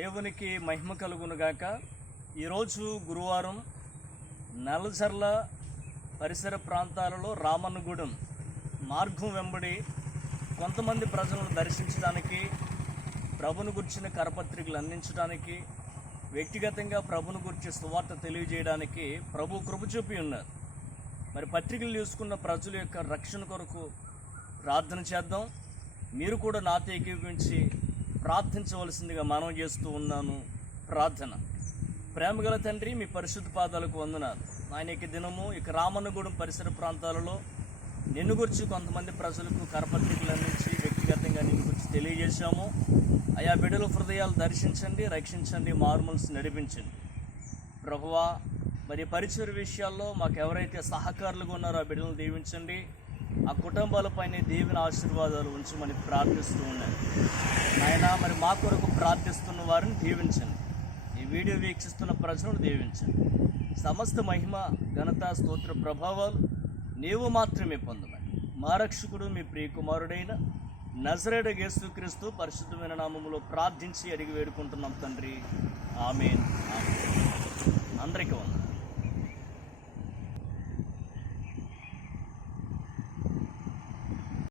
దేవునికి మహిమ కలుగునుగాక. ఈరోజు గురువారం నల్లజర్ల పరిసర ప్రాంతాలలో రామన్నగూడెం మార్గం వెంబడి కొంతమంది ప్రజలను దర్శించడానికి, ప్రభుని గురించిన కరపత్రికలు అందించడానికి, వ్యక్తిగతంగా ప్రభుని గురించి సువార్త తెలియజేయడానికి ప్రభు కృప చూపి ఉన్నారు. మరి పత్రికలు చూసుకున్న ప్రజల యొక్క రక్షణ కొరకు ప్రార్థన చేద్దాం. మీరు కూడా నాతో ఏకీభవించి ప్రార్థించవలసిందిగా మనవి చేస్తూ ఉన్నాను. ప్రార్థన. ప్రేమగల తండ్రి, మీ పరిశుద్ధ పాదాలకు వందనాలు. ఆయన దినము రామన్నగూడెం పరిసర ప్రాంతాలలో నిన్ను గురించి కొంతమంది ప్రజలకు కరపత్రికలు అందించి వ్యక్తిగతంగా నిన్ను గురించి తెలియజేశాము. ఆయా బిడ్డల హృదయాలు దర్శించండి, రక్షించండి, మారుమనసు నడిపించండి. ప్రభువా, మరి పరిచయ విషయాల్లో మాకు ఎవరైతే సహకారులుగా ఉన్నారో ఆ బిడ్డలను దీవించండి. ఆ కుటుంబాలపైన దేవుని ఆశీర్వాదాలు ఉంచమని ప్రార్థిస్తూ ఉన్నాను. ఆయన మరి మా కొరకు ప్రార్థిస్తున్న వారిని దీవించండి. ఈ వీడియో వీక్షిస్తున్న ప్రజలను దీవించండి. సమస్త మహిమ, ఘనత, స్తోత్ర ప్రభావాలు నీవు మాత్రమే పొందమని మా రక్షకుడు, మీ ప్రియకుమారుడైన నజరేయుడు యేసుక్రీస్తు పరిశుద్ధమైన నామములో ప్రార్థించి అడిగి వేడుకుంటున్నాం తండ్రి. ఆమేన్.